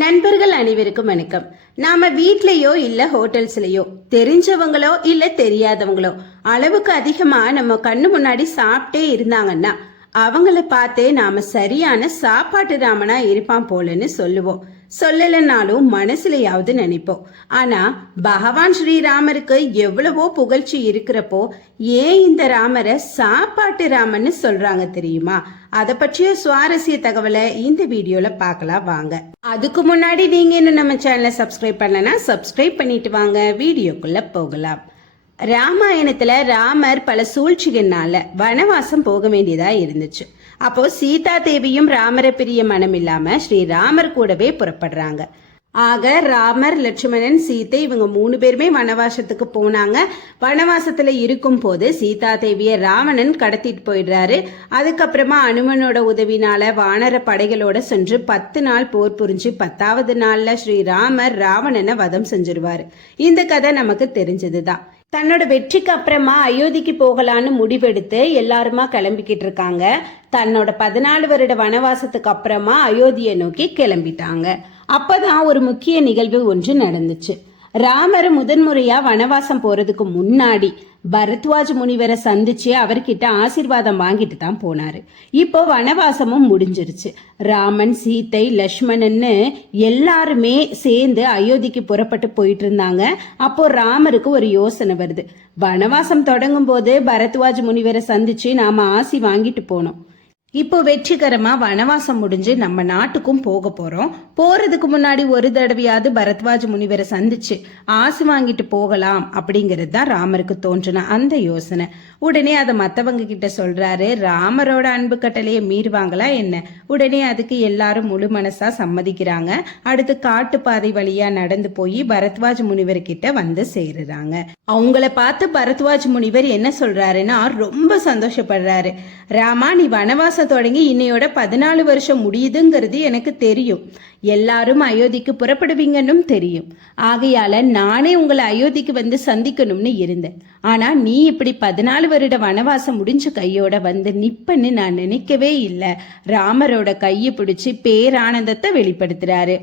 நண்பர்கள் அனைவருக்கும் வணக்கம். நாம வீட்லயோ இல்ல ஹோட்டல்ஸ்லயோ தெரிஞ்சவங்களோ இல்ல தெரியாதவங்களோ அளவுக்கு அதிகமா நம்ம கண்ணு முன்னாடி சாப்பிட்டே இருந்தாங்கன்னா அவங்கள பார்த்தே நாம சரியான சாப்பாட்டு ராமனா இருப்பான் போலன்னு சொல்லுவோம். சொல்லலைன்னாலும் மனசுலயாவது நினைப்போம். ஆனா பகவான் ஸ்ரீராமருக்கு எவ்வளவோ புகழ்ச்சி இருக்கிறப்போ ஏன் இந்த ராமரை சாப்பாட்டு ராமன்னு சொல்றாங்க தெரியுமா? அதை பற்றிய சுவாரஸ்ய தகவலை இந்த வீடியோல பார்க்கலாம் வாங்க. அதுக்கு முன்னாடி நீங்க இன்னும் நம்ம சேனலை சப்ஸ்கிரைப் பண்ணலனா சப்ஸ்கிரைப் பண்ணிட்டு வாங்க. வீடியோக்குள்ள போகலாம். ராமாயணத்துல ராமர் பல சூழ்ச்சிகள்னால வனவாசம் போக வேண்டியதா இருந்துச்சு. அப்போ சீதா தேவியும் ராமரை பிரிய மனம் இல்லாம ஸ்ரீராமர் கூடவே புறப்படுறாங்க. ஆக ராமர் லட்சுமணன் சீதை இவங்க மூணு பேருமே வனவாசத்துக்கு போனாங்க. வனவாசத்துல இருக்கும் போது சீதா தேவிய ராவணன் கடத்திட்டு போயிடுறாரு. அதுக்கப்புறமா அனுமனோட உதவினால வானர படைகளோட சென்று பத்து நாள் போர் புரிஞ்சு பத்தாவது நாள்ல ஸ்ரீராமர் ராவணனை வதம் செஞ்சிருவாரு. இந்த கதை நமக்கு தெரிஞ்சதுதான். தன்னோட வெற்றிக்கு அப்புறமா அயோத்திக்கு போகலான்னு முடிவெடுத்து எல்லாருமா கிளம்பிக்கிட்டு இருக்காங்க. தன்னோட பதினாலு வருட வனவாசத்துக்கு அப்புறமா அயோத்தியை நோக்கி கிளம்பிட்டாங்க. அப்பதான் ஒரு முக்கிய நிகழ்வு ஒன்று நடந்துச்சு. ராமர் முதன்முறையா வனவாசம் போறதுக்கு முன்னாடி பரத்வாஜ் முனிவரை சந்திச்சு அவர்கிட்ட ஆசீர்வாதம் வாங்கிட்டு தான் போனாரு. இப்போ வனவாசமும் முடிஞ்சிருச்சு. ராமன் சீத்தை லக்ஷ்மணன்னு எல்லாருமே சேர்ந்து அயோத்திக்கு புறப்பட்டு போயிட்டு இருந்தாங்க. அப்போ ராமருக்கு ஒரு யோசனை வருது. வனவாசம் தொடங்கும் போது பரத்வாஜ் முனிவரை சந்திச்சு நாம ஆசி வாங்கிட்டு போனோம். இப்போ வெற்றிகரமா வனவாசம் முடிஞ்சு நம்ம நாட்டுக்கும் போக போறோம். போறதுக்கு முன்னாடி ஒரு தடவையாவது பரத்வாஜ் முனிவரை சந்திச்சு ஆசை வாங்கிட்டு போகலாம் அப்படிங்கிறது தான் ராமருக்கு தோன்றின அந்த யோசனை. உடனே அதை மத்தவங்க கிட்ட சொல்றாரு ராமரோட அன்பு கட்டளையை மீறுவாங்களா என்ன? உடனே அதுக்கு எல்லாரும் முழு மனசா சம்மதிக்கிறாங்க. அடுத்து காட்டு பாதை வழியா நடந்து போய் பரத்வாஜ் முனிவர் கிட்ட வந்து சேருறாங்க. அவங்கள பார்த்து பரத்வாஜ் முனிவர் என்ன சொல்றாருன்னா ரொம்ப சந்தோஷப்படுறாரு. ராமா நீ வனவாசம் தொடங்கி இன்னையோட பதினாலு வருஷம் முடியுதுங்கிறது எனக்கு தெரியும். எல்லாரும் அயோத்திக்கு புறப்படுவீங்கன்னும் தெரியும். ஆகையால நானே உங்களை அயோத்திக்கு வந்து சந்திக்கணும்னு இருந்தேன். ஆனா நீ இப்படி பதினாலு வருட வனவாசம் முடிஞ்ச கையோட வந்து நிப்பன்னு நான் நினைக்கவே இல்லை. ராமரோட கையை பிடிச்சி பேரானந்தத்தை வெளிப்படுத்துறாரு.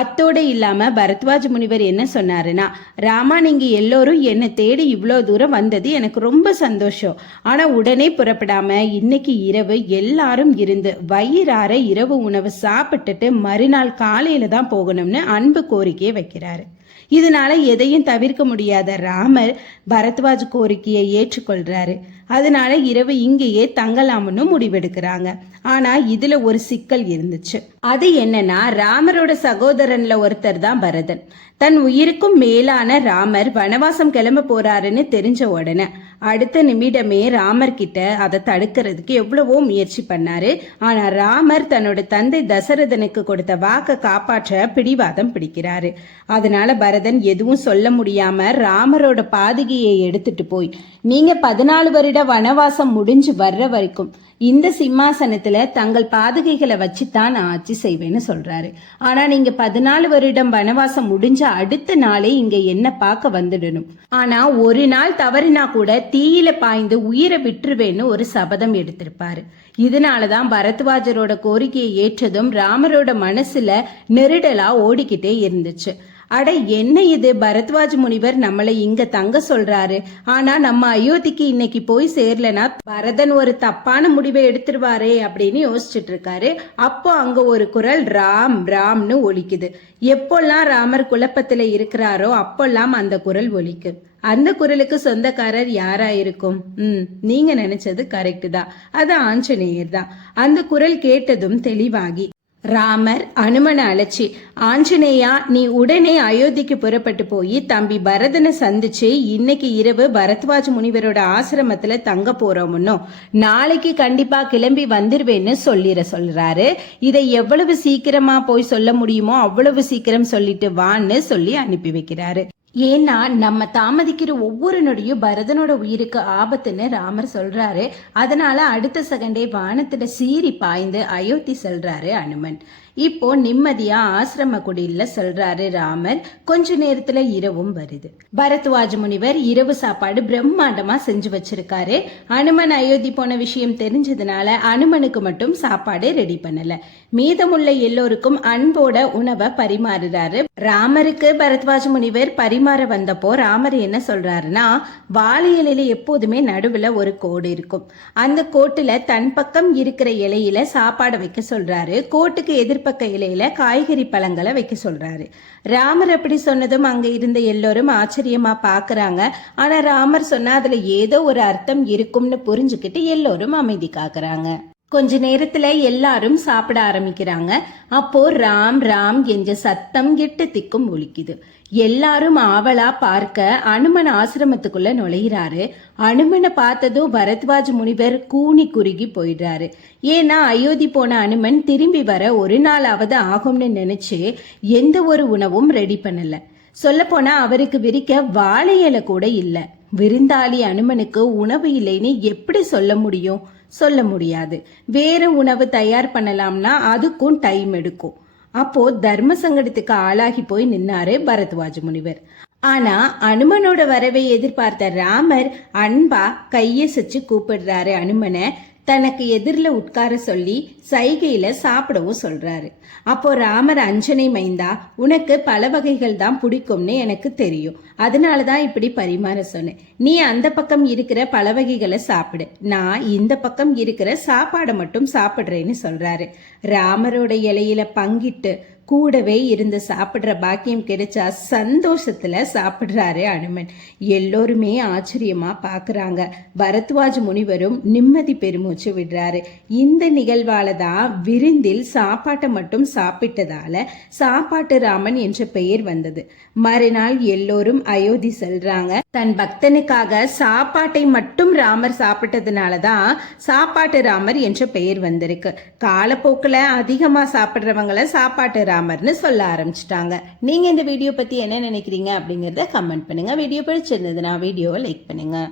அத்தோட இல்லாம பரத்வாஜ் முனிவர் என்ன சொன்னாருன்னா ராமா நீங்க எல்லோரும் என்னை தேடி இவ்வளோ தூரம் வந்தது எனக்கு ரொம்ப சந்தோஷம். ஆனா உடனே புறப்படாம இன்னைக்கு இரவு எல்லாரும் இருந்து வயிறார இரவு உணவு சாப்பிட்டுட்டு மறுநாள் காலையில தான் போகணும்னு அன்பு கோரிக்கையை வைக்கிறாரு. இதனால எதையும் தவிர்க்க முடியாத ராமர் பரத்வாஜ் கோரிக்கையை ஏற்றுக்கொள்றாரு. அதனால இரவு இங்கேயே தங்கலாம்னு முடிவெடுக்கிறாங்க. ஆனா இதுல ஒரு சிக்கல் இருந்துச்சு. அது என்னன்னா ராமரோட சகோதரன்ல ஒருத்தர் தான் பரதன். தன் உயிருக்கும் மேலான ராமர் வனவாசம் கிளம்ப போறாருன்னு தெரிஞ்ச உடனே அடுத்த நிமிடமே ராமர் கிட்ட அதை தடுக்கிறதுக்கு எவ்வளவோ முயற்சி பண்ணாரு. ஆனா ராமர் தன்னோட தந்தை தசரதனுக்கு கொடுத்த வாக்க காப்பாற்ற பிடிவாதம் பிடிக்கிறாரு. அதனால பரதன் எதுவும் சொல்ல முடியாம ராமரோட பாதுகையை எடுத்துட்டு போய் நீங்க பதினாலு வருட வனவாசம் முடிஞ்சு வர்ற வரைக்கும் இந்த சிம்மாசனத்துல தங்கள் பாதுகைகளை வச்சு தான் நான் ஆட்சி செய்வேன்னு சொல்றாரு. ஆனா நீங்க பதினாலு வருடம் வனவாசம் முடிஞ்ச அடுத்த நாளே இங்க என்ன பார்க்க வந்துடணும்? ஆனா ஒரு நாள் தவறினா கூட தீயில பாய்ந்து உயிரை விட்டுருவேன்னு ஒரு சபதம் எடுத்திருப்பாரு. இதனாலதான் பரத்வாஜரோட கோரிக்கையை ஏற்றதும் ராமரோட மனசுல நெருடலா ஓடிக்கிட்டே இருந்துச்சு. அட என்ன இது? பரத்வாஜ் முனிவர் நம்மளை இங்க தங்க சொல்றாரு. ஆனா நம்ம அயோத்திக்கு இன்னைக்கு போய் சேரலனா பரதன் ஒரு தப்பான முடிவை எடுத்துருவாரே அப்படின்னு யோசிச்சுட்டு இருக்காரு அப்போ அங்க ஒரு குரல் ராம் ராம்னு ஒலிக்குது. எப்போல்லாம் ராமர் குழப்பத்துல இருக்கிறாரோ அப்போல்லாம் அந்த குரல் ஒலிக்கு. அந்த குரலுக்கு சொந்தக்காரர் யாரா இருக்கும்? ம் நீங்க நினைச்சது கரெக்ட் தான். அது ஆஞ்சநேயர் தான். அந்த குரல் கேட்டதும் தெளிவாகி ராமர் அனுமனை அழைச்சி ஆஞ்சநேயா நீ உடனே அயோத்திக்கு புறப்பட்டு போய் தம்பி பரதனை சந்திச்சு இன்னைக்கு இரவு பரத்வாஜ் முனிவரோட ஆசிரமத்துல தங்க போறோம்னோ. நாளைக்கு கண்டிப்பா கிளம்பி வந்துருவேன்னு சொல்லிட சொல்றாரு. இதை எவ்வளவு சீக்கிரமா போய் சொல்ல முடியுமோ அவ்வளவு சீக்கிரம் சொல்லிட்டு வான்னு சொல்லி அனுப்பி வைக்கிறாரு. ஏன்னா நம்ம தாமதிக்கிற ஒவ்வொரு நொடியும் பரதனோட உயிருக்கு ஆபத்துன்னு ராமர் சொல்றாரு. அதனால அடுத்த செகண்டே வானத்துல சீறி பாய்ந்து அயோத்தி செல்றாரு அனுமன். இப்போ நிம்மதியா ஆசிரம குடியில சொல்றாரு ராமர். கொஞ்ச நேரத்துல இரவும் வருது. பரத்வாஜ் முனிவர் இரவு சாப்பாடு பிரம்மாண்டமா செஞ்சு வச்சிருக்காரு. அனுமன் அயோத்தி போன விஷயம் தெரிஞ்சதுனால அனுமனுக்கு மட்டும் சாப்பாடு ரெடி பண்ணல. மீதமுள்ள எல்லோருக்கும் அன்போட உணவை பரிமாறுறாரு. ராமருக்கு பரத்வாஜ் முனிவர் பரிமாற வந்தப்போ ராமர் என்ன சொல்றாருன்னா வாழை இலையில எப்போதுமே நடுவுல ஒரு கோடு இருக்கும். அந்த கோட்டுல தன் பக்கம் இருக்கிற இலையில சாப்பாடு வைக்க சொல்றாரு. கோட்டுக்கு எதிர்ப்பக்க இலையில காய்கறி பழங்களை வைக்க சொல்றாரு. ராமர் அப்படி சொன்னதும் அங்க இருந்த எல்லோரும் ஆச்சரியமா பாக்குறாங்க. ஆனா ராமர் சொன்னா அதுல ஏதோ ஒரு அர்த்தம் இருக்கும்னு புரிஞ்சுக்கிட்டு எல்லோரும் அமைதி காக்குறாங்க. கொஞ்ச நேரத்துல எல்லாரும் சாப்பிட ஆரம்பிக்கிறாங்க. அப்போ ராம் ராம் என்ற சத்தம் எட்டு திக்கும் ஒழிக்குது எல்லாரும் ஆவலா பார்க்க அனுமன் ஆசிரமத்துக்குள்ள நுழையிறாரு. அனுமனை பார்த்ததும் பரத்வாஜ் முனிவர் கூனி குறுகி போயிடுறாரு. ஏன்னா அயோத்தி போன அனுமன் திரும்பி வர ஒரு நாளாவது ஆகும்னு நினைச்சு எந்த ஒரு உணவும் ரெடி பண்ணல. சொல்லப்போனா அவருக்கு விரிக்க வாழை இலை கூட இல்லை. விருந்தாளி அனுமனுக்கு உணவு இல்லைன்னு எப்படி சொல்ல முடியும்? சொல்ல முடியாது. வேற உணவு தயார் பண்ணலாம்னா அதுக்கும் டைம் எடுக்கும். அப்போ தர்ம சங்கடத்துக்கு ஆளாகி போய் நின்னாரு பரத்வாஜ முனிவர். ஆனா அனுமனோட வரவை எதிர்பார்த்த ராமர் அன்பா கையசைச்சு கூப்பிடுறாரு அனுமனை. தனக்கு எதிரில் உட்கார சொல்லி சைகையில் சாப்பிடவும் சொல்கிறாரு அப்போ ராமர் அஞ்சனை மைந்தா உனக்கு பல வகைகள் தான் பிடிக்கும்னு எனக்கு தெரியும். அதனால தான் இப்படி பரிமாற சொன்னேன். நீ அந்த பக்கம் இருக்கிற பல வகைகளை சாப்பிடு. நான் இந்த பக்கம் இருக்கிற சாப்பாடை மட்டும் சாப்பிட்றேன்னு சொல்கிறாரு ராமரோட இலையில பங்கிட்டு கூடவே இருந்து சாப்பிடுற பாக்கியம் கிடைச்சா சந்தோஷத்துல சாப்பிடுறாரு அனுமன். எல்லோருமே ஆச்சரியமா பாக்குறாங்க. பரத்வாஜ் முனிவரும் நிம்மதி பெருமூச்சு விடுறாரு. இந்த நிகழ்வால தான் விருந்தில் சாப்பாட்டை மட்டும் சாப்பிட்டதால சாப்பாட்டு ராமன் என்ற பெயர் வந்தது. மறுநாள் எல்லோரும் அயோத்தி செல்றாங்க. தன் பக்தனுக்காக சாப்பாட்டை மட்டும் ராமர் சாப்பிட்டதுனால தான் சாப்பாட்டு ராமர் என்ற பெயர் வந்திருக்கு. காலப்போக்கில் அதிகமாக சாப்பிட்றவங்கள சாப்பாட்டு ராமர்னு சொல்ல ஆரம்பிச்சிட்டாங்க. நீங்கள் இந்த வீடியோ பற்றி என்ன நினைக்கிறீங்க அப்படிங்கிறத கமெண்ட் பண்ணுங்கள் வீடியோ பிடிச்சிருந்ததுன்னா வீடியோவை லைக் பண்ணுங்கள்